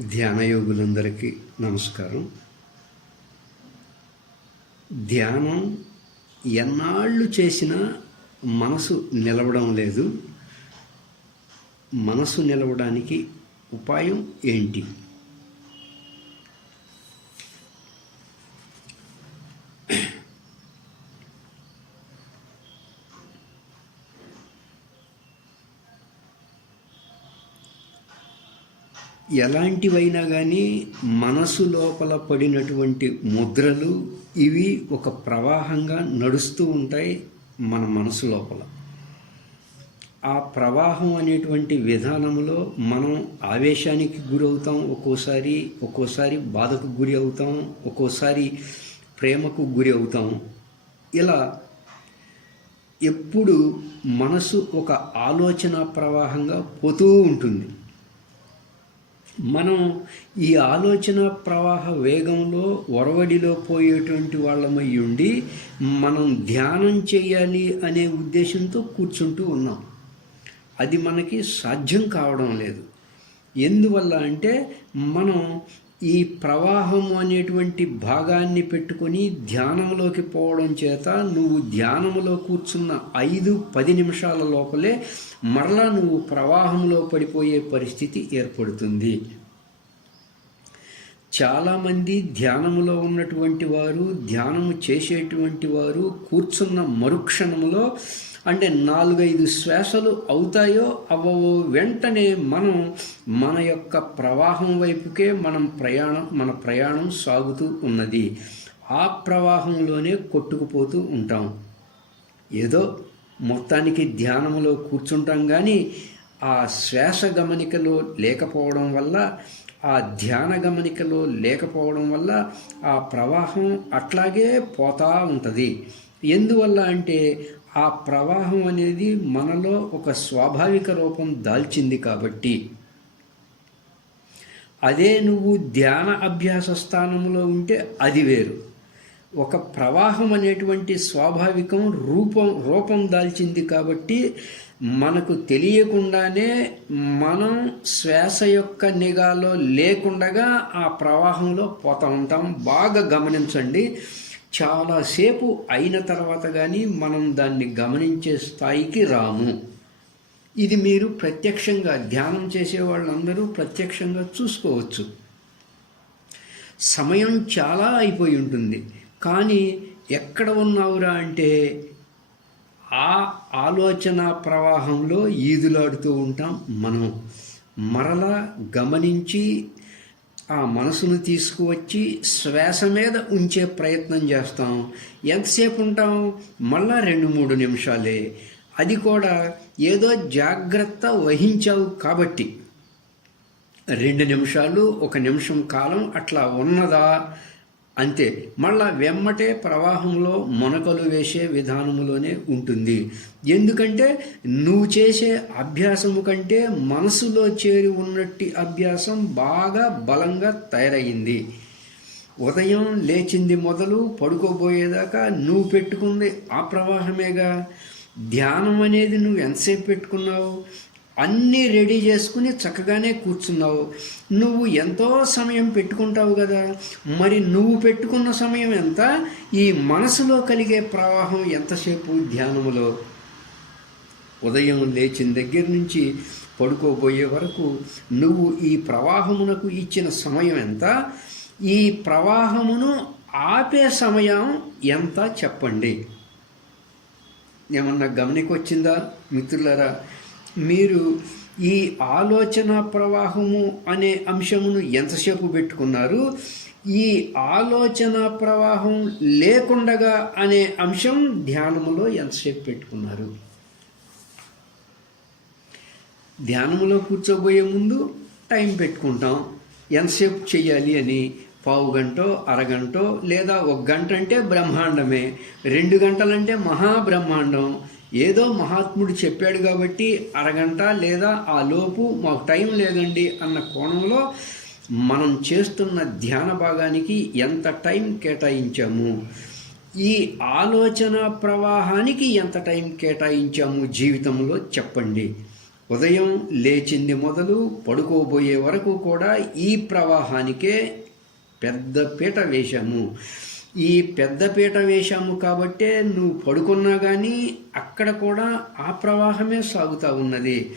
ధ్యానయోగులందరికీ నమస్కారం. ధ్యానం ఎన్నాళ్ళు చేసినా మనసు నిలవడం లేదు. మనసు నిలవడానికి ఉపాయం ఏంటి? ఎలాంటివైనా కానీ మనసు లోపల పడినటువంటి ముద్రలు ఇవి ఒక ప్రవాహంగా నడుస్తూ ఉంటాయి మన మనసు లోపల. ఆ ప్రవాహం అనేటువంటి విధానంలో మనం ఆవేశానికి గురవుతాం ఒక్కోసారి ఒక్కోసారి బాధకు గురి అవుతాం ఒక్కోసారి ప్రేమకు గురి అవుతాం. ఇలా ఎప్పుడు మనసు ఒక ఆలోచన ప్రవాహంగా పోతూ ఉంటుంది. మనం ఈ ఆలోచన ప్రవాహ వేగంలో ఒరవడిలో పోయేటువంటి వాళ్ళమై ఉండి మనం ధ్యానం చేయాలి అనే ఉద్దేశంతో కూర్చుంటూ ఉన్నాం. అది మనకి సాధ్యం కావడం లేదు. ఎందువల్ల అంటే మనం ఈ ప్రవాహం అనేటువంటి భాగాన్ని పెట్టుకొని ధ్యానంలోకి పోవడం చేత నువ్వు ధ్యానంలో కూర్చున్న ఐదు పది నిమిషాల లోపలే మరలా నువ్వు ప్రవాహంలో పడిపోయే పరిస్థితి ఏర్పడుతుంది. చాలామంది ధ్యానములో ఉన్నటువంటి వారు ధ్యానము చేసేటువంటి వారు కూర్చున్న మరుక్షణంలో అంటే నాలుగైదు శ్వాసలు అవుతాయో అవ్వవో వెంటనే మనం మన యొక్క ప్రవాహం వైపుకే మనం ప్రయాణం మన ప్రయాణం సాగుతూ ఉన్నది. ఆ ప్రవాహంలోనే కొట్టుకుపోతూ ఉంటాం. ఏదో మొత్తానికి ధ్యానంలో కూర్చుంటాం కానీ ఆ శ్వాస గమనికలో లేకపోవడం వల్ల ఆ ధ్యాన గమనికలో లేకపోవడం వల్ల ఆ ప్రవాహం అట్లాగే పోతా ఉంటుంది. ఎందువల్ల అంటే ఆ ప్రవాహం అనేది మనలో ఒక స్వాభావిక రూపం దాల్చింది కాబట్టి. అదే నువ్వు ధ్యాన అభ్యాస స్థానంలో ఉంటే అది వేరు. ఒక ప్రవాహం అనేటువంటి స్వాభావికం రూపం రూపం దాల్చింది కాబట్టి మనకు తెలియకుండానే మనం శ్వాస యొక్క నిఘాలో లేకుండగా ఆ ప్రవాహంలో పోతా ఉంటాం. బాగా గమనించండి. చాలాసేపు అయిన తర్వాత కానీ మనం దాన్ని గమనించే స్థాయికి రాము. ఇది మీరు ప్రత్యక్షంగా ధ్యానం చేసే వాళ్ళందరూ ప్రత్యక్షంగా చూసుకోవచ్చు. సమయం చాలా అయిపోయి ఉంటుంది. కానీ ఎక్కడ ఉన్నావురా అంటే ఆ ఆలోచన ప్రవాహంలో ఈదులాడుతూ ఉంటాం మనం. మరలా గమనించి ఆ మనసును తీసుకువచ్చి శ్వాస మీద ఉంచే ప్రయత్నం చేస్తాం. ఎంతసేపు ఉంటాం? మళ్ళా రెండు మూడు నిమిషాలే. అది కూడా ఏదో జాగ్రత్త వహించావు కాబట్టి. రెండు నిమిషాలు ఒక నిమిషం కాలం అట్లా ఉన్నదా? అంతే మళ్ళా వెమ్మటే ప్రవాహంలో మొనకలు వేసే విధానములోనే ఉంటుంది. ఎందుకంటే నువ్వు చేసే అభ్యాసము కంటే మనసులో చేరి ఉన్నట్టి అభ్యాసం బాగా బలంగా తయారయ్యింది. ఉదయం లేచింది మొదలు పడుకోబోయేదాకా నువ్వు పెట్టుకుంది ఆ ప్రవాహమేగా? ధ్యానం అనేది నువ్వు ఎంతసేపు పెట్టుకున్నావు? అన్నీ రెడీ చేసుకుని చక్కగానే కూర్చున్నావు. నువ్వు ఎంతో సమయం పెట్టుకుంటావు కదా. మరి నువ్వు పెట్టుకున్న సమయం ఎంత? ఈ మనసులో కలిగే ప్రవాహం ఎంతసేపు ధ్యానములో? ఉదయం లేచిన దగ్గర నుంచి పడుకోబోయే వరకు నువ్వు ఈ ప్రవాహమునకు ఇచ్చిన సమయం ఎంత? ఈ ప్రవాహమును ఆపే సమయం ఎంత చెప్పండి? ఏమన్నా గమనికొచ్చిందా మిత్రులరా? మీరు ఈ ఆలోచన ప్రవాహము అనే అంశమును ఎంతసేపు పెట్టుకున్నారు? ఈ ఆలోచన ప్రవాహం లేకుండగా అనే అంశం ధ్యానములో ఎంతసేపు పెట్టుకున్నారు? ధ్యానములో కూర్చోబోయే ముందు టైం పెట్టుకుంటాం. ఎంతసేపు చేయాలి అని? పావు గంటో అరగంటో లేదా ఒక గంట అంటే బ్రహ్మాండమే. రెండు గంటలంటే మహాబ్రహ్మాండం. ఏదో మహాత్ముడు చెప్పాడు కాబట్టి అరగంట లేదా ఆ లోపు మాకు టైం లేదండి అన్న కోణంలో మనం చేస్తున్న ధ్యాన భాగానికి ఎంత టైం కేటాయించాము? ఈ ఆలోచన ప్రవాహానికి ఎంత టైం కేటాయించాము జీవితంలో చెప్పండి. ఉదయం లేచింది మొదలు పడుకోబోయే వరకు కూడా ఈ ప్రవాహానికే పెద్ద పీట వేశాము. ఈ పెద్ద పీట వేశాము కాబట్టే నువ్వు పడుకున్నా కానీ అక్కడ కూడా ఆ ప్రవాహమే సాగుతూ ఉన్నది.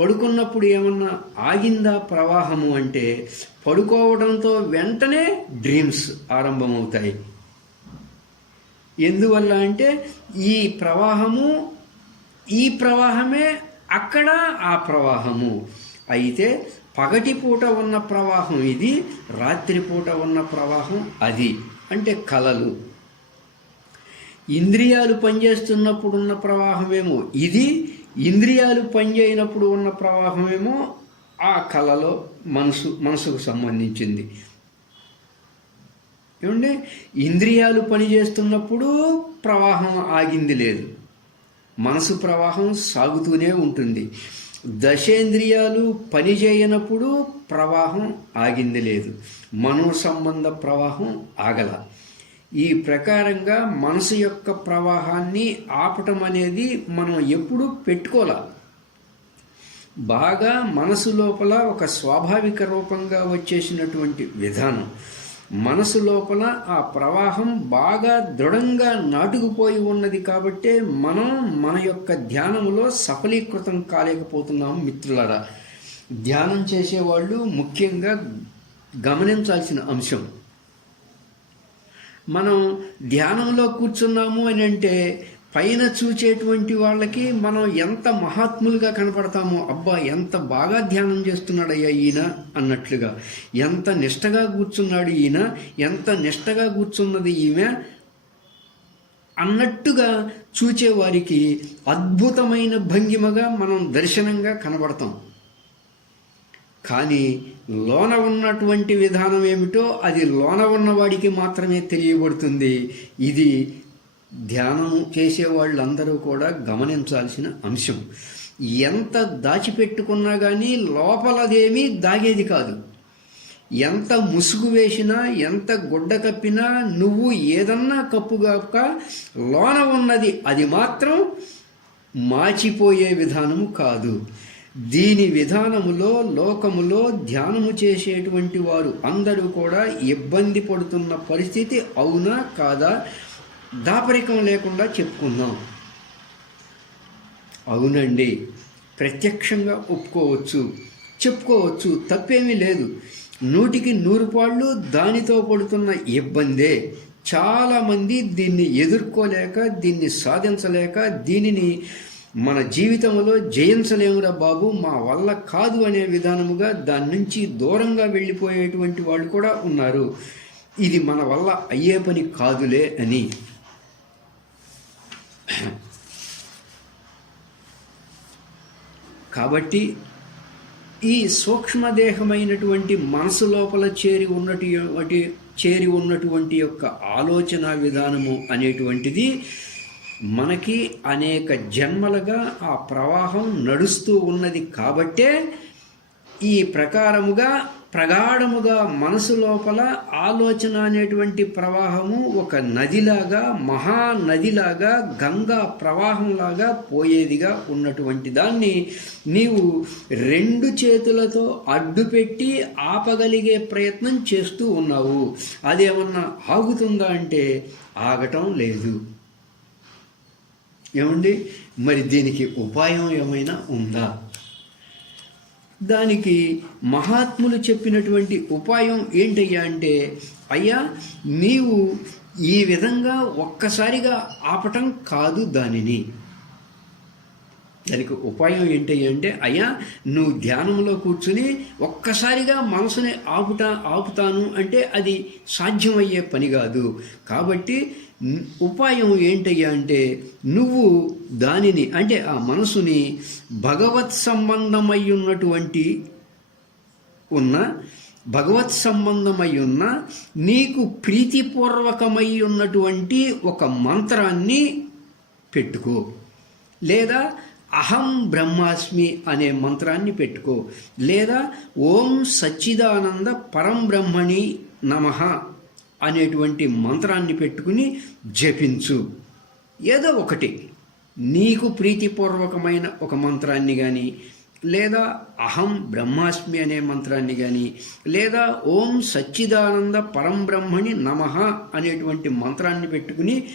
పడుకున్నప్పుడు ఏమన్నా ఆగిందా ప్రవాహము అంటే పడుకోవడంతో వెంటనే డ్రీమ్స్ ఆరంభమవుతాయి. ఎందువల్ల అంటే ఈ ప్రవాహము ఈ ప్రవాహమే అక్కడ ఆ ప్రవాహము. అయితే పగటిపూట ఉన్న ప్రవాహం ఇది రాత్రిపూట ఉన్న ప్రవాహం అది. అంటే కళలు. ఇంద్రియాలు పనిచేస్తున్నప్పుడు ఉన్న ప్రవాహమేమో ఇది ఇంద్రియాలు పనిచేయనప్పుడు ఉన్న ప్రవాహమేమో ఆ కళలో మనసు మనసుకు సంబంధించింది. ఏమంటే ఇంద్రియాలు పనిచేస్తున్నప్పుడు ప్రవాహం ఆగింది లేదు. మనసు ప్రవాహం సాగుతూనే ఉంటుంది. దశేంద్రియాలు పనిచేయనప్పుడు ప్రవాహం ఆగింది లేదు. మనో సంబంధ ప్రవాహం ఆగల. ఈ ప్రకారంగా మనసు యొక్క ప్రవాహాన్ని ఆపటం అనేది మనం ఎప్పుడూ పెట్టుకోలే. బాగా మనసు లోపల ఒక స్వాభావిక రూపంగా వచ్చేసినటువంటి విధానం. మనసు లోపల ఆ ప్రవాహం బాగా దృఢంగా నాటుకుపోయి ఉన్నది కాబట్టే మనం మన యొక్క ధ్యానములో సఫలీకృతం కాలేకపోతున్నాం మిత్రులరా. ధ్యానం చేసేవాళ్ళు ముఖ్యంగా గమనించాల్సిన అంశం. మనం ధ్యానంలో కూర్చున్నాము అని అంటే పైన చూచేటువంటి వాళ్ళకి మనం ఎంత మహాత్ములుగా కనపడతామో అబ్బా ఎంత బాగా ధ్యానం చేస్తున్నాడయ్యా ఈయన అన్నట్లుగా. ఎంత నిష్టగా కూర్చున్నాడు ఈయన ఎంత నిష్టగా కూర్చున్నది ఈమె అన్నట్టుగా చూచేవారికి అద్భుతమైన భంగిమగా మనం దర్శనంగా కనబడతాం. కానీ లోన ఉన్నటువంటి విధానం ఏమిటో అది లోన ఉన్నవాడికి మాత్రమే తెలియబడుతుంది. ఇది ధ్యానం చేసే వాళ్ళందరూ కూడా గమనించాల్సిన అంశం. ఎంత దాచిపెట్టుకున్నా కానీ లోపలదేమీ దాగేది కాదు. ఎంత ముసుగు వేసినా ఎంత గుడ్డ కప్పినా నువ్వు ఏదన్నా కప్పుగాక లోన ఉన్నది అది మాత్రం మాచిపోయే విధానము కాదు. దీని విధానములో లోకములో ధ్యానము చేసేటువంటి వారు అందరూ కూడా ఇబ్బంది పడుతున్న పరిస్థితి అవునా కాదా? దాపరికం లేకుండా చెప్పుకుందాం. అవునండి ప్రత్యక్షంగా ఒప్పుకోవచ్చు. చెప్పుకోవచ్చు తప్పేమీ లేదు. నూటికి నూరు పాళ్ళు దానితో పడుతున్న ఇబ్బందే. చాలామంది దీన్ని ఎదుర్కోలేక దీన్ని సాధించలేక దీనిని మన జీవితంలో జయించలేమురా బాబు మా వల్ల కాదు అనే విధానముగా దాని నుంచి దూరంగా వెళ్ళిపోయేటువంటి వాళ్ళు కూడా ఉన్నారు. ఇది మన వల్ల అయ్యే పని కాదులే అని. కాబట్టి ఈ సూక్ష్మదేహమైనటువంటి మనసు లోపల చేరి ఉన్నటువంటి చేరి ఉన్నటువంటి యొక్క ఆలోచన విధానము అనేటువంటిది మనకి అనేక జన్మలుగా ఆ ప్రవాహం నడుస్తూ ఉన్నది కాబట్టే ఈ ప్రకారముగా ప్రగాఢముగా మనసు లోపల ఆలోచన అనేటువంటి ప్రవాహము ఒక నదిలాగా మహానదిలాగా గంగా ప్రవాహంలాగా పోయేదిగా ఉన్నటువంటి దాన్ని నీవు రెండు చేతులతో అడ్డుపెట్టి ఆపగలిగే ప్రయత్నం చేస్తూ ఉన్నావు. అదేమన్నా ఆగుతుందా అంటే ఆగటం లేదు. ఏమండి? మరి దీనికి ఉపాయం ఏమైనా ఉందా? దానికి మహాత్ములు చెప్పినటువంటి ఉపాయం ఏంటయ్యా అంటే అయ్యా నీవు ఈ విధంగా ఒక్కసారిగా ఆపటం కాదు దానిని. దానికి ఉపాయం ఏంటి అంటే అయ్యా నువ్వు ధ్యానంలో కూర్చుని ఒక్కసారిగా మనసుని ఆపుతా ఆపుతాను అంటే అది సాధ్యమయ్యే పని కాదు. కాబట్టి ఉపాయం ఏంటయ్యా అంటే నువ్వు దానిని అంటే ఆ మనసుని భగవత్ సంబంధమై ఉన్నటువంటి ఉన్న భగవత్ సంబంధమై ఉన్న నీకు ప్రీతిపూర్వకమై ఉన్నటువంటి ఒక మంత్రాన్ని పెట్టుకో. లేదా అహం బ్రహ్మాస్మి అనే మంత్రాన్ని పెట్టుకో. లేదా ఓం సచ్చిదానంద పరం బ్రహ్మణి నమ అనేటువంటి మంత్రాన్ని పెట్టుకుని జపించు. ఏదో ఒకటి. నీకు ప్రీతిపూర్వకమైన ఒక మంత్రాన్ని కానీ లేదా అహం బ్రహ్మాస్మి అనే మంత్రాన్ని కానీ లేదా ఓం సచ్చిదానంద పరం బ్రహ్మణి నమ అనేటువంటి మంత్రాన్ని పెట్టుకుని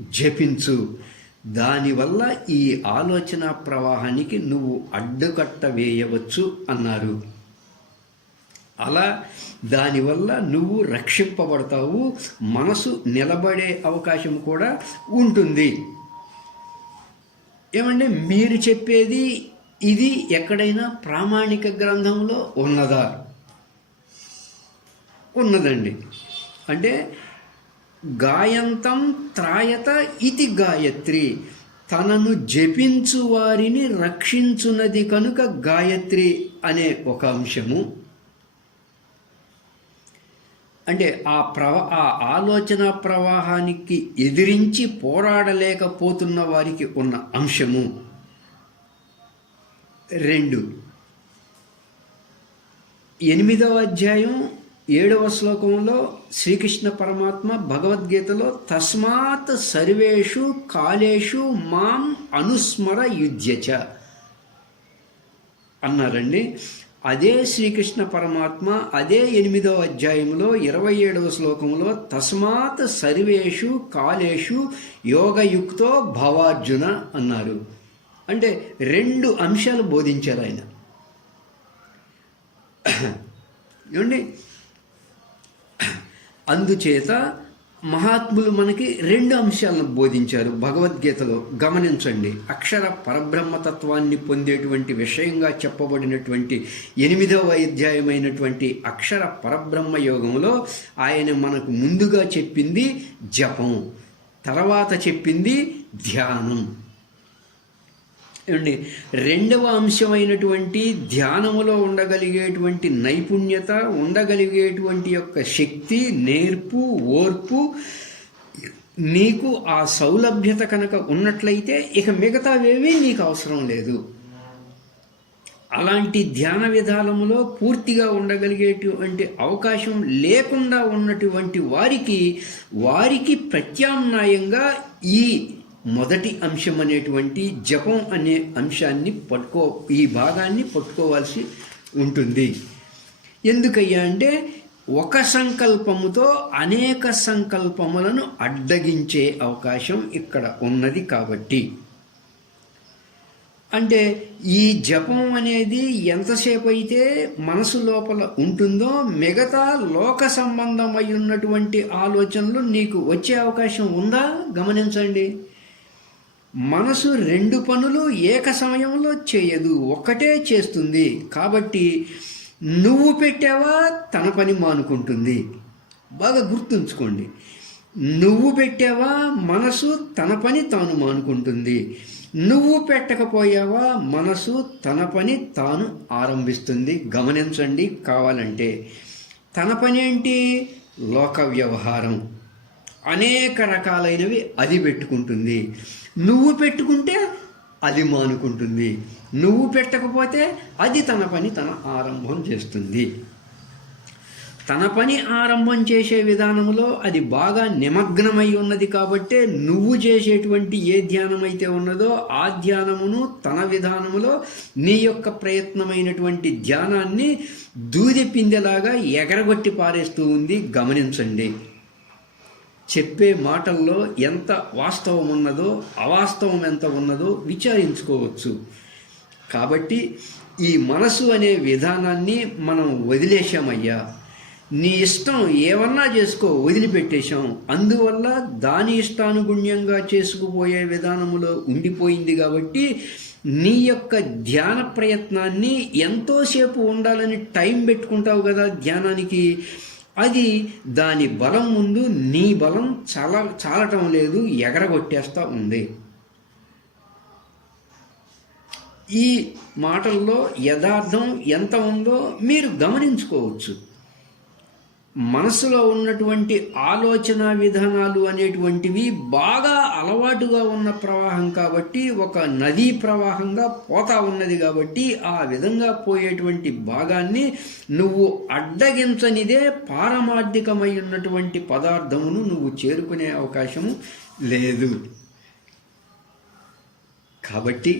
జపించు. దానివల్ల ఈ ఆలోచన ప్రవాహానికి నువ్వు అడ్డుకట్ట వేయవచ్చు అన్నారు. అలా దానివల్ల నువ్వు రక్షింపబడతావు మనసు నిలబడే అవకాశం కూడా ఉంటుంది. ఏమంటే మీరు చెప్పేది ఇది ఎక్కడైనా ప్రామాణిక గ్రంథంలో ఉన్నదా? ఉన్నదండి. అంటే గాయంతం త్రాయత ఇది గాయత్రి. తనను జపించు వారిని రక్షించున్నది కనుక గాయత్రి అనే ఒక అంశము. అంటే ఆ ప్రవ ఆ ఆలోచన ప్రవాహానికి ఎదిరించి పోరాడలేకపోతున్న వారికి ఉన్న అంశము. రెండు. ఎనిమిదవ అధ్యాయం ఏడవ శ్లోకంలో శ్రీకృష్ణ పరమాత్మ భగవద్గీతలో తస్మాత్ సర్వేషు కాలేషు మాం అనుస్మర యుధ్యచ అన్నారండి. అదే శ్రీకృష్ణ పరమాత్మ అదే ఎనిమిదవ అధ్యాయంలో ఇరవై ఏడవ శ్లోకంలో తస్మాత్ సర్వేషు కాలేషు యోగయుక్తో భవార్జున అన్నారు. అంటే రెండు అంశాలు బోధించారు ఆయన. ఏమండి? అందుచేత మహాత్ములు మనకి రెండు అంశాలను బోధించారు. భగవద్గీతలో గమనించండి. అక్షర పరబ్రహ్మతత్వాన్ని పొందేటువంటి విషయంగా చెప్పబడినటువంటి ఎనిమిదవ అధ్యాయమైనటువంటి అక్షర పరబ్రహ్మ యోగంలో ఆయన మనకు ముందుగా చెప్పింది జపం తర్వాత చెప్పింది ధ్యానం. అండి రెండవ అంశమైనటువంటి ధ్యానములో ఉండగలిగేటువంటి నైపుణ్యత ఉండగలిగేటువంటి యొక్క శక్తి నేర్పు ఓర్పు నీకు ఆ సౌలభ్యత కనుక ఉన్నట్లయితే ఇక మిగతావేమీ నీకు అవసరం లేదు. అలాంటి ధ్యాన విధానములో పూర్తిగా ఉండగలిగేటువంటి అవకాశం లేకుండా ఉన్నటువంటి వారికి వారికి ప్రత్యామ్నాయంగా ఈ మొదటి అంశం అనేటువంటి జపం అనే అంశాన్ని పట్టుకో ఈ భాగాన్ని పట్టుకోవాల్సి ఉంటుంది. ఎందుకయ్యా అంటే ఒక సంకల్పముతో అనేక సంకల్పములను అడ్డగించే అవకాశం ఇక్కడ ఉన్నది కాబట్టి. అంటే ఈ జపం అనేది ఎంతసేపు అయితే మనసు లోపల ఉంటుందో మిగతా లోక సంబంధమై ఉన్నటువంటి ఆలోచనలు నీకు వచ్చే అవకాశం ఉందా? గమనించండి. మనసు రెండు పనులు ఏక సమయంలో చేయదు ఒక్కటే చేస్తుంది. కాబట్టి నువ్వు పెట్టావా తన పని మానుకుంటుంది. బాగా గుర్తుంచుకోండి. నువ్వు పెట్టావా మనసు తన పని తాను మానుకుంటుంది. నువ్వు పెట్టకపోయావా మనసు తన పని తాను ఆరంభిస్తుంది. గమనించండి కావాలంటే. తన పని ఏంటి? లోక వ్యవహారం. అనేక రకాలైనవి అది పెట్టుకుంటుంది. నువ్వు పెట్టుకుంటే అది మానుకుంటుంది. నువ్వు పెట్టకపోతే అది తన పని తన ఆరంభం చేస్తుంది. తన పని ఆరంభం చేసే విధానంలో అది బాగా నిమగ్నమై ఉన్నది కాబట్టే నువ్వు చేసేటువంటి ఏ ధ్యానం అయితే ఉన్నదో ఆ ధ్యానమును తన విధానములో నీ యొక్క ప్రయత్నమైనటువంటి ధ్యానాన్ని దూది పిందెలాగా ఎగరగొట్టి పారేస్తూ ఉంది. గమనించండి. చెప్పే మాటల్లో ఎంత వాస్తవం ఉన్నదో అవాస్తవం ఎంత ఉన్నదో విచారించుకోవచ్చు. కాబట్టి ఈ మనసు అనే విధానాన్ని మనం వదిలేశామయ్యా. నీ ఇష్టం ఏమన్నా చేసుకో వదిలిపెట్టేశాం. అందువల్ల దాని ఇష్టానుగుణ్యంగా చేసుకుపోయే విధానములో ఉండిపోయింది కాబట్టి నీ యొక్క ధ్యాన ప్రయత్నాన్ని ఎంతోసేపు ఉండాలని టైం పెట్టుకుంటావు కదా ధ్యానానికి? అది దాని బలం ముందు నీ బలం చాల చాలటం లేదు ఎగరగొట్టేస్తూ ఉంది. ఈ మాటల్లో యథార్థం ఎంత ఉందో మీరు గమనించుకోవచ్చు. మనసులో ఉన్నటువంటి ఆలోచన విధానాలు అనేటువంటివి బాగా అలవాటుగా ఉన్న ప్రవాహం కాబట్టి ఒక నదీ ప్రవాహంగా పోతా ఉన్నది కాబట్టి ఆ విధంగా పోయేటువంటి భాగాన్ని నువ్వు అడ్డగించనిదే పారమార్థికమై ఉన్నటువంటి పదార్థమును నువ్వు చేరుకునే అవకాశము లేదు. కాబట్టి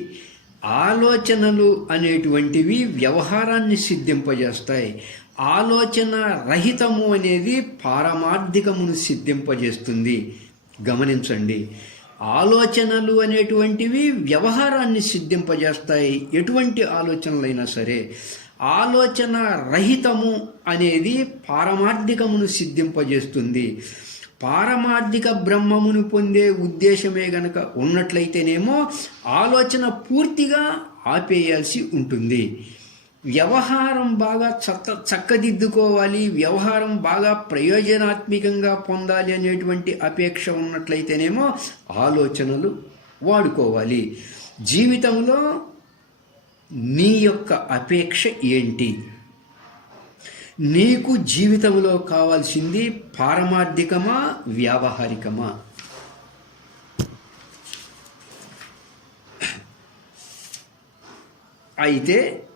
ఆలోచనలు అనేటువంటివి వ్యవహారాన్ని సిద్ధింపజేస్తాయి. ఆలోచన రహితము అనేది పారమార్థికమును సిద్ధింపజేస్తుంది. గమనించండి. ఆలోచనలు అనేటువంటివి వ్యవహారాన్ని సిద్ధింపజేస్తాయి. ఎటువంటి ఆలోచనలైనా సరే. ఆలోచన రహితము అనేది పారమార్థికమును సిద్ధింపజేస్తుంది. పారమార్థిక బ్రహ్మమును పొందే ఉద్దేశమే గనక ఉన్నట్లయితేనేమో ఆలోచన పూర్తిగా ఆపేయాల్సి ఉంటుంది. వ్యవహారం బాగా చక్క చక్కదిద్దుకోవాలి వ్యవహారం బాగా ప్రయోజనాత్మకంగా పొందాలి అనేటువంటి అపేక్ష ఉన్నట్లయితేనేమో ఆలోచనలు వాడుకోవాలి. జీవితంలో నీ యొక్క అపేక్ష ఏంటి? నీకు జీవితంలో కావాల్సింది పారమార్థికమా వ్యావహారికమా? అయితే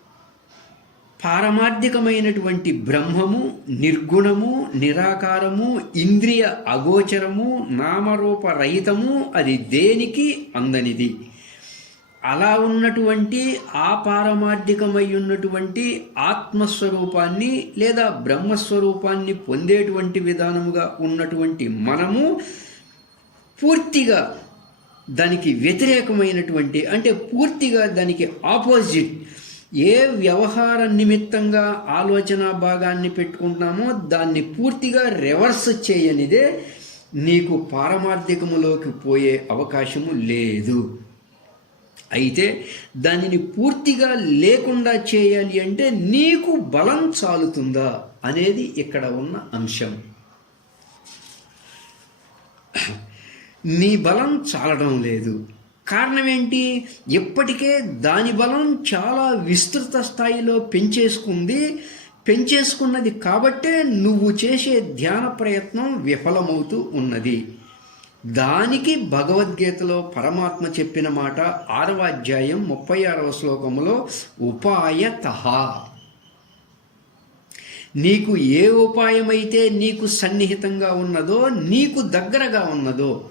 పారమార్థికమైనటువంటి బ్రహ్మము నిర్గుణము నిరాకారము ఇంద్రియ అగోచరము నామరూపరహితము అది దేనికి అందనిది? అలా ఉన్నటువంటి ఆ పారమార్థికమై ఉన్నటువంటి ఆత్మస్వరూపాన్ని లేదా బ్రహ్మస్వరూపాన్ని పొందేటువంటి విధానముగా ఉన్నటువంటి మనము పూర్తిగా దానికి వ్యతిరేకమైనటువంటి అంటే పూర్తిగా దానికి ఆపోజిట్ ఏ వ్యవహార నిమిత్తంగా ఆలోచన భాగాన్ని పెట్టుకుంటున్నామో దాన్ని పూర్తిగా రివర్స్ చేయనిదే నీకు పారమార్థికములోకి పోయే అవకాశము లేదు. అయితే దానిని పూర్తిగా లేకుండా చేయాలి అంటే నీకు బలం చాలుతుందా అనేది ఇక్కడ ఉన్న అంశం. నీ బలం చాలడం లేదు. కారణం ఏంటి ఇప్పటికే దాని బలం చాలా విస్తృత స్థాయిలో పెంచేసుకుంది. పెంచేసుకున్నది కాబట్టే నువ్వు చేసే ధ్యాన ప్రయత్నం విఫలమవుతూ ఉన్నది. దానికి భగవద్గీతలో పరమాత్మ చెప్పిన మాట ఆరవ అధ్యాయం ముప్పై ఆరవ శ్లోకములో ఉపాయత. నీకు ఏ ఉపాయమైతే నీకు సన్నిహితంగా ఉన్నదో నీకు దగ్గరగా ఉన్నదో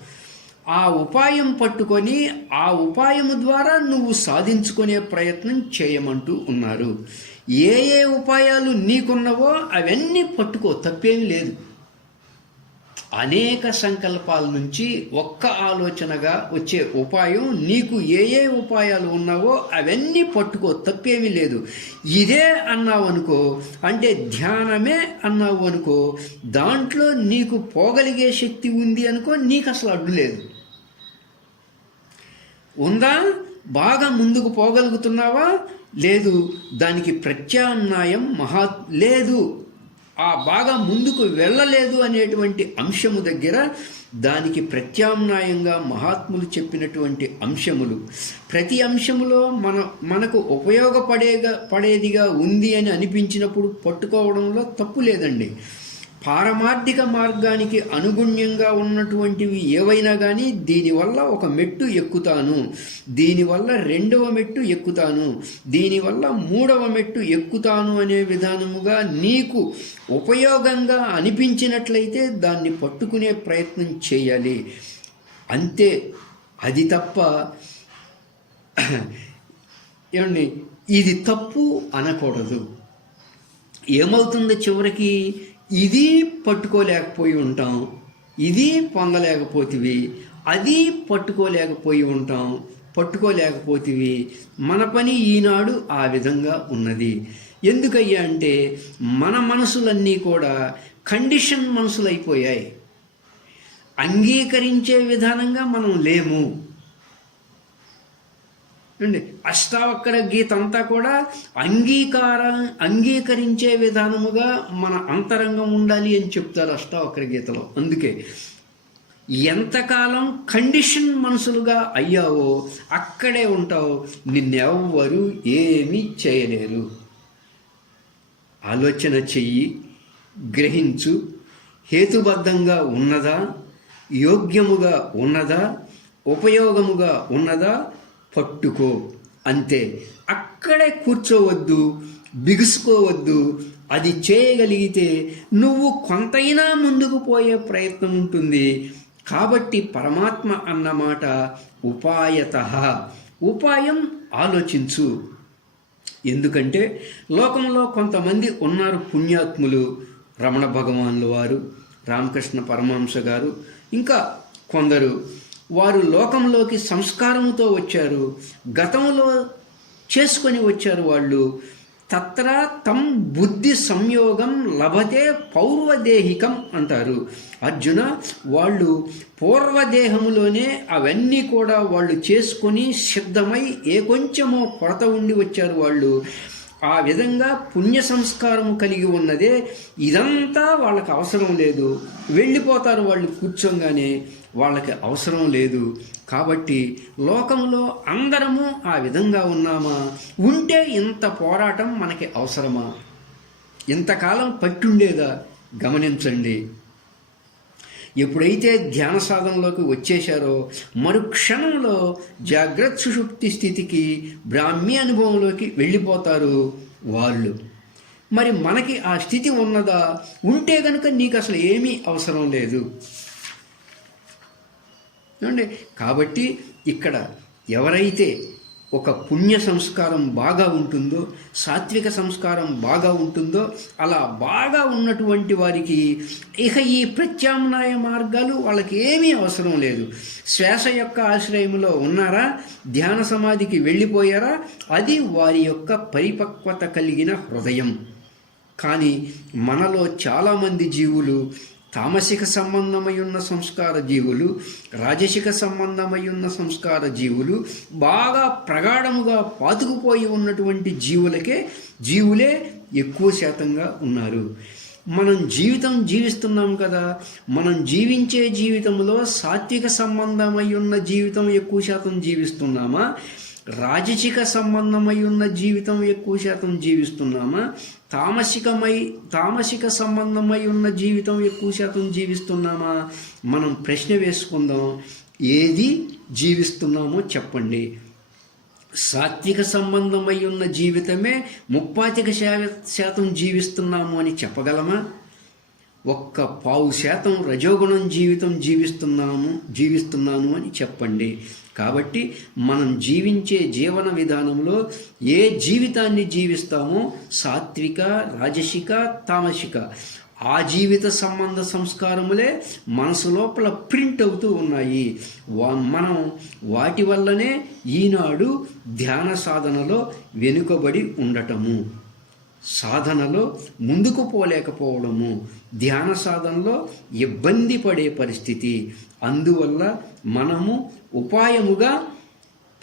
ఆ ఉపాయం పట్టుకొని ఆ ఉపాయము ద్వారా నువ్వు సాధించుకునే ప్రయత్నం చేయమంటూ ఉన్నారు. ఏ ఏ ఉపాయాలు నీకున్నవో అవన్నీ పట్టుకో తప్పేం లేదు. అనేక సంకల్పాల నుంచి ఒక్క ఆలోచనగా వచ్చే ఉపాయం నీకు ఏ ఏ ఉపాయాలు ఉన్నావో అవన్నీ పట్టుకో తప్పేమీ లేదు. ఇదే అన్నావు అనుకో అంటే ధ్యానమే అన్నావు అనుకో దాంట్లో నీకు పోగలిగే శక్తి ఉంది అనుకో నీకు అసలు అడ్డు లేదు. ఉందా? బాగా ముందుకు పోగలుగుతున్నావా? లేదు దానికి ప్రత్యామ్నాయం మహా లేదు. ఆ బాగా ముందుకు వెళ్ళలేదు అనేటువంటి అంశము దగ్గర దానికి ప్రత్యామ్నాయంగా మహాత్ములు చెప్పినటువంటి అంశములు. ప్రతి అంశములో మన మనకు ఉపయోగపడేగా పడేదిగా ఉంది అని అనిపించినప్పుడు పట్టుకోవడంలో తప్పు లేదండి. పారమార్థిక మార్గానికి అనుగుణ్యంగా ఉన్నటువంటివి ఏవైనా కానీ దీనివల్ల ఒక మెట్టు ఎక్కుతాను. దీనివల్ల రెండవ మెట్టు ఎక్కుతాను. దీనివల్ల మూడవ మెట్టు ఎక్కుతాను అనే విధానముగా నీకు ఉపయోగంగా అనిపించినట్లయితే దాన్ని పట్టుకునే ప్రయత్నం చేయాలి. అంతే. అది తప్ప ఏమండి? ఇది తప్పు అనకూడదు. ఏమవుతుంది చివరికి? ఇది పట్టుకోలేకపోయి ఉంటాం ఇది పొందలేకపోతివి అది పట్టుకోలేకపోయి ఉంటాం పట్టుకోలేకపోతివి. మన పని ఈనాడు ఆ విధంగా ఉన్నది. ఎందుకయ్యా అంటే మన మనసులన్నీ కూడా కండిషన్ మనసులైపోయాయి. అంగీకరించే విధానంగా మనం లేము. అండి అష్టావక్ర గీత అంతా కూడా అంగీకారం అంగీకరించే విధానముగా మన అంతరంగం ఉండాలి అని చెప్తారు అష్టావక్ర గీతలో. అందుకే ఎంతకాలం కండిషన్ మనసులుగా అయ్యావో అక్కడే ఉంటావు నిన్నెవ్వరు ఏమీ చేయలేరు. ఆలోచన చెయ్యి గ్రహించు. హేతుబద్ధంగా ఉన్నదా? యోగ్యముగా ఉన్నదా? ఉపయోగముగా ఉన్నదా? పట్టుకో అంతే. అక్కడే కూర్చోవద్దు బిగుసుకోవద్దు. అది చేయగలిగితే నువ్వు కొంతైనా ముందుకు పోయే ప్రయత్నం ఉంటుంది. కాబట్టి పరమాత్మ అన్నమాట ఉపాయత. ఉపాయం ఆలోచించు. ఎందుకంటే లోకంలో కొంతమంది ఉన్నారు పుణ్యాత్ములు రమణ భగవానుల వారు రామకృష్ణ పరమహంస గారు ఇంకా కొందరు వారు లోకంలోకి సంస్కారముతో వచ్చారు. గతంలో చేసుకొని వచ్చారు వాళ్ళు. తత్ర తం బుద్ధి సంయోగం లభతే పౌర్వదేహికం అంటారు. అర్జున వాళ్ళు పూర్వదేహములోనే అవన్నీ కూడా వాళ్ళు చేసుకొని సిద్ధమై ఏ కొంచెమో కొరత ఉండి వచ్చారు వాళ్ళు. ఆ విధంగా పుణ్య సంస్కారం కలిగి ఉన్నదే ఇదంతా వాళ్ళకి అవసరం లేదు. వెళ్ళిపోతారు వాళ్ళు కూర్చోగానే వాళ్ళకి అవసరం లేదు. కాబట్టి లోకంలో అందరము ఆ విధంగా ఉన్నామా? ఉంటే ఇంత పోరాటం మనకి అవసరమా? ఇంతకాలం పట్టుండేదా? గమనించండి. ఎప్పుడైతే ధ్యాన సాధనలోకి వచ్చేశారో మరుక్షణంలో జాగ్రత్త సుషుప్తి స్థితికి బ్రాహ్మీ అనుభవంలోకి వెళ్ళిపోతారు వాళ్ళు. మరి మనకి ఆ స్థితి ఉన్నదా? ఉంటే కనుక నీకు అసలు ఏమీ అవసరం లేదు. కాబట్టి ఇక్కడ ఎవరైతే ఒక పుణ్య సంస్కారం బాగా ఉంటుందో సాత్విక సంస్కారం బాగా ఉంటుందో అలా బాగా ఉన్నటువంటి వారికి ఇక ఈ ప్రత్యామ్నాయ మార్గాలు వాళ్ళకి ఏమీ అవసరం లేదు. శ్వాస యొక్క ఆశ్రయంలో ఉన్నారా? ధ్యాన సమాధికి వెళ్ళిపోయారా? అది వారి యొక్క పరిపక్వత కలిగిన హృదయం. కానీ మనలో చాలామంది జీవులు తామసిక సంబంధమై ఉన్న సంస్కార జీవులు రాజసిక సంబంధమై ఉన్న సంస్కార జీవులు బాగా ప్రగాఢముగా పాతుకుపోయి ఉన్నటువంటి జీవులకే జీవులే ఎక్కువ శాతంగా ఉన్నారు. మనం జీవితం జీవిస్తున్నాం కదా మనం జీవించే జీవితంలో సాత్విక సంబంధమై ఉన్న జీవితం ఎక్కువ శాతం జీవిస్తున్నామా? రాజసిక సంబంధమై ఉన్న జీవితం ఎక్కువ శాతం జీవిస్తున్నామా? తామసికమై తామసిక సంబంధమై ఉన్న జీవితం ఎక్కువ శాతం జీవిస్తున్నామా? మనం ప్రశ్న వేసుకుందాం. ఏది జీవిస్తున్నామో చెప్పండి. సాత్విక సంబంధమై ఉన్న జీవితమే ముప్పాతిక శాతం జీవిస్తున్నాము అని చెప్పగలమా? ఒక్క పావు శాతం రజోగుణం జీవితం జీవిస్తున్నాము జీవిస్తున్నాను అని చెప్పండి. కాబట్టి మనం జీవించే జీవన విధానంలో ఏ జీవితాన్ని జీవిస్తామో సాత్విక రాజసిక తామసిక ఆ జీవిత సంబంధ సంస్కారములే మనసు లోపల ప్రింట్ అవుతూ ఉన్నాయి. వా మనం వాటి వల్లనే ఈనాడు ధ్యాన సాధనలో వెనుకబడి ఉండటము. సాధనలో ముందుకు పోలేకపోవడము. ధ్యాన సాధనలో ఇబ్బంది పడే పరిస్థితి. అందువల్ల మనము ఉపాయముగా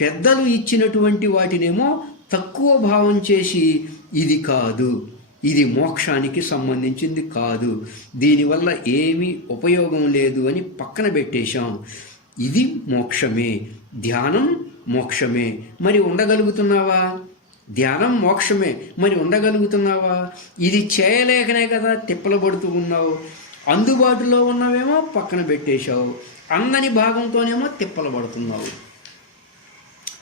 పెద్దలు ఇచ్చినటువంటి వాటినేమో తక్కువ భావం చేసి ఇది కాదు ఇది మోక్షానికి సంబంధించింది కాదు దీనివల్ల ఏమీ ఉపయోగం లేదు అని పక్కన పెట్టేశాం. ఇది మోక్షమే ధ్యానం మోక్షమే. మరి ఉండగలుగుతున్నావా? ధ్యానం మోక్షమే. మరి ఉండగలుగుతున్నావా? ఇది చేయలేకనే కదా తిప్పలు పడుతూ ఉన్నావు. అందుబాటులో ఉన్నవేమో పక్కన పెట్టేశావు. అందని భాగంతోనేమో తిప్పలు పడుతున్నావు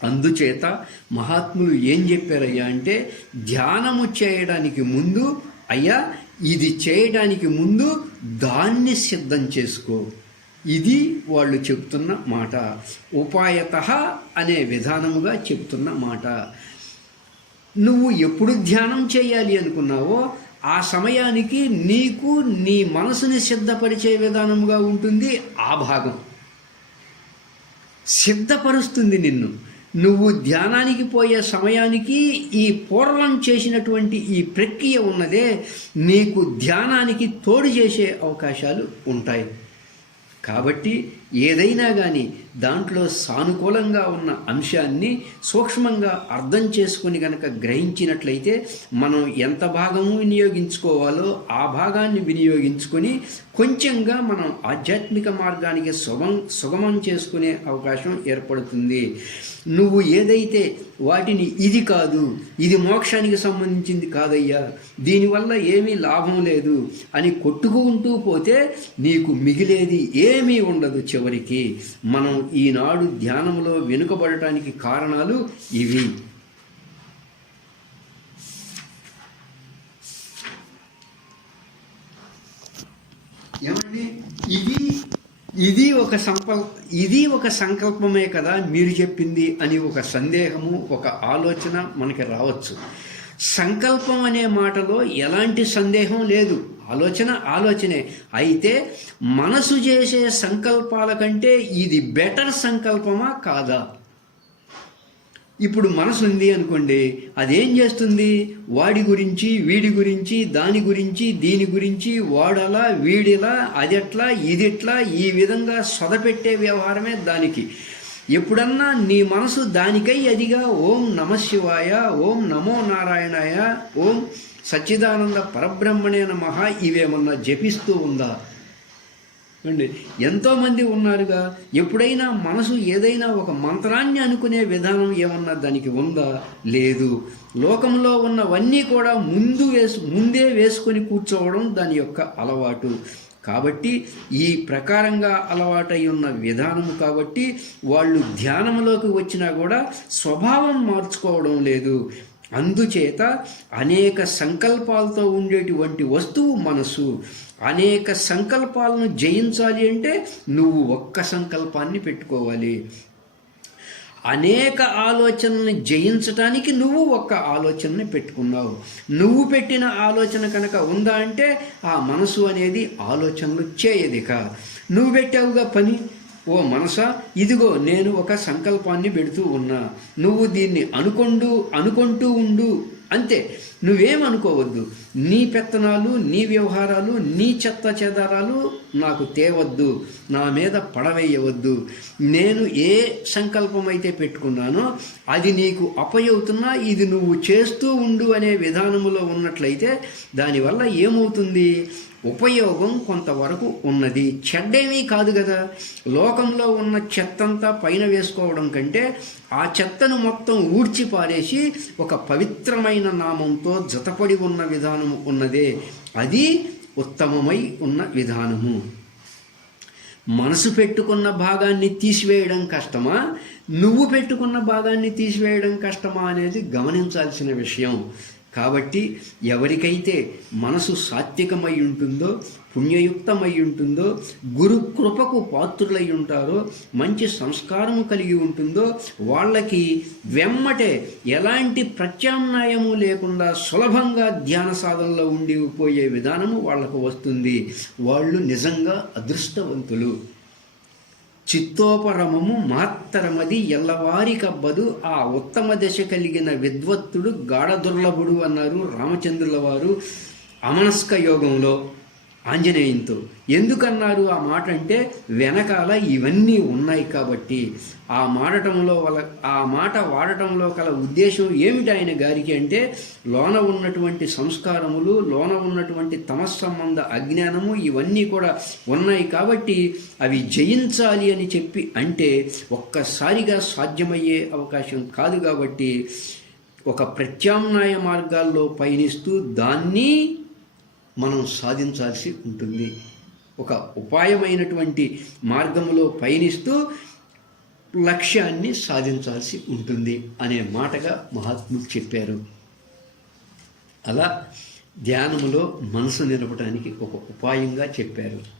అందుచేత మహాత్ములు ఏం చెప్పారయ్యా అంటే ధ్యానము చేయడానికి ముందు అయ్యా ఇది చేయడానికి ముందు దాన్ని సిద్ధం చేసుకో. ఇది వాళ్ళు చెప్తున్న మాట. ఉపాయత అనే విధానముగా చెప్తున్న మాట. నువ్వు ఎప్పుడు ధ్యానం చేయాలి అనుకున్నావో ఆ సమయానికి నీకు నీ మనసుని సిద్ధపరిచే విధానముగా ఉంటుంది ఆ భాగం. సిద్ధపరుస్తుంది నిన్ను. నువ్వు ధ్యానానికి పోయే సమయానికి ఈ పూర్వం చేసినటువంటి ఈ ప్రక్రియ ఉన్నదే నీకు ధ్యానానికి తోడు చేసే అవకాశాలు ఉంటాయి. కాబట్టి ఏదైనా కానీ దాంట్లో సానుకూలంగా ఉన్న అంశాన్ని సూక్ష్మంగా అర్థం చేసుకుని కనుక గ్రహించినట్లయితే మనం ఎంత భాగము వినియోగించుకోవాలో ఆ భాగాన్ని వినియోగించుకొని కొంచెంగా మనం ఆధ్యాత్మిక మార్గానికి సుగం సుగమం చేసుకునే అవకాశం ఏర్పడుతుంది. నువ్వు ఏదైతే వాటిని ఇది కాదు ఇది మోక్షానికి సంబంధించింది కాదయ్యా దీనివల్ల ఏమీ లాభం లేదు అని కొట్టుకుంటూ పోతే నీకు మిగిలేది ఏమీ ఉండదు చివరికి మనం ఈనాడు ధ్యానంలో వెనుకబడటానికి కారణాలు ఇవి. ఏమండి? ఇది ఒక సంకల్ ఇది ఒక సంకల్పమే కదా మీరు చెప్పింది అని ఒక సందేహము ఒక ఆలోచన మనకి రావచ్చు. సంకల్పం అనే మాటలో ఎలాంటి సందేహం లేదు. ఆలోచన ఆలోచనే. అయితే మనసు చేసే సంకల్పాల కంటే ఇది బెటర్ సంకల్పమా కాదా? ఇప్పుడు మనసు ఉంది అనుకోండి అదేం చేస్తుంది? వాడి గురించి వీడి గురించి దాని గురించి దీని గురించి వాడలా వీడిలా అదెట్లా ఇదిట్లా ఈ విధంగా సొదపెట్టే వ్యవహారమే దానికి. ఎప్పుడన్నా నీ మనసు దానికై అదిగా ఓం నమ శివాయ ఓం నమో నారాయణాయ ఓం సచ్చిదానంద పరబ్రహ్మణే మహా ఇవేమన్నా జపిస్తూ ఉందా? అండి ఎంతోమంది ఉన్నారుగా. ఎప్పుడైనా మనసు ఏదైనా ఒక మంత్రాన్ని అనుకునే విధానం ఏమన్నా దానికి ఉందా? లేదు. లోకంలో ఉన్నవన్నీ కూడా ముందు వేసు ముందే వేసుకొని కూర్చోవడం దాని యొక్క అలవాటు. కాబట్టి ఈ ప్రకారంగా అలవాటై ఉన్న విధానము కాబట్టి వాళ్ళు ధ్యానంలోకి వచ్చినా కూడా స్వభావం మార్చుకోవడం లేదు. అందుచేత అనేక సంకల్పాలతో ఉండేటువంటి వస్తువు మనసు అనేక సంకల్పాలను జయించాలి అంటే నువ్వు ఒక్క సంకల్పాన్ని పెట్టుకోవాలి. అనేక ఆలోచనల్ని జయించటానికి నువ్వు ఒక్క ఆలోచనని పెట్టుకున్నావు. నువ్వు పెట్టిన ఆలోచన కనుక ఉందా అంటే ఆ మనసు అనేది ఆలోచనలు చేయదిక. నువ్వు పెట్టావుగా పని? ఓ మనసా ఇదిగో నేను ఒక సంకల్పాన్ని పెడుతూ ఉన్నా. నువ్వు దీన్ని అనుకొండు అనుకుంటూ ఉండు. అంతే. నువ్వేమనుకోవద్దు నీ పెత్తనాలు నీ వ్యవహారాలు నీ చెత్త చెదారాలు నాకు తేవద్దు. నా మీద పడవేయవద్దు. నేను ఏ సంకల్పం అయితే పెట్టుకున్నానో అది నీకు అపయవుతున్నా ఇది నువ్వు చేస్తూ ఉండు అనే విధానంలో ఉన్నట్లయితే దానివల్ల ఏమవుతుంది? ఉపయోగం కొంతవరకు ఉన్నది. చెడ్డేమీ కాదు కదా లోకంలో ఉన్న చెత్తంతా పైన వేసుకోవడం కంటే ఆ చెత్తను మొత్తం ఊడ్చి పారేసి ఒక పవిత్రమైన నామంతో జతపడి ఉన్న విధానము ఉన్నదే. అది ఉత్తమమై ఉన్న విధానము. మనసు పెట్టుకున్న భాగాన్ని తీసివేయడం కష్టమా? నువ్వు పెట్టుకున్న భాగాన్ని తీసివేయడం కష్టమా అనేది గమనించాల్సిన విషయం. కాబట్టి ఎవరికైతే మనసు సాత్వికమై ఉంటుందో పుణ్యయుక్తమై ఉంటుందో గురు కృపకు పాత్రులై ఉంటారో మంచి సంస్కారము కలిగి ఉంటుందో వాళ్ళకి వెమ్మటే ఎలాంటి ప్రత్యామ్నాయము లేకుండా సులభంగా ధ్యాన సాధనలో ఉండిపోయే విధానము వాళ్ళకు వస్తుంది. వాళ్ళు నిజంగా అదృష్టవంతులు. చిత్తోపరమము మాత్తరమది ఎల్లవారి కబ్బదు ఆ ఉత్తమ దశ కలిగిన విద్వత్తుడు గాఢదుర్లభుడు అన్నారు రామచంద్రుల వారు అమనస్క యోగంలో. ఆంజనేయంతో ఎందుకన్నారు ఆ మాట అంటే వెనకాల ఇవన్నీ ఉన్నాయి కాబట్టి ఆ మాడటంలో వల్ల ఆ మాట వాడటంలో కల ఉద్దేశం ఏమిటి ఆయన గారికి అంటే లోన ఉన్నటువంటి సంస్కారములు లోన ఉన్నటువంటి తమస్సంబంధ అజ్ఞానము ఇవన్నీ కూడా ఉన్నాయి కాబట్టి అవి జయించాలి అని చెప్పి అంటే ఒక్కసారిగా సాధ్యమయ్యే అవకాశం కాదు కాబట్టి ఒక ప్రత్యామ్నాయ మార్గాల్లో పయనిస్తూ దాన్ని మనం సాధించాల్సి ఉంటుంది. ఒక ఉపాయమైనటువంటి మార్గంలో పయనిస్తూ లక్ష్యాన్ని సాధించాల్సి ఉంటుంది అనే మాటగా మహాత్ములు చెప్పారు. అలా ధ్యానములో మనసు నిలపడానికి ఒక ఉపాయంగా చెప్పారు.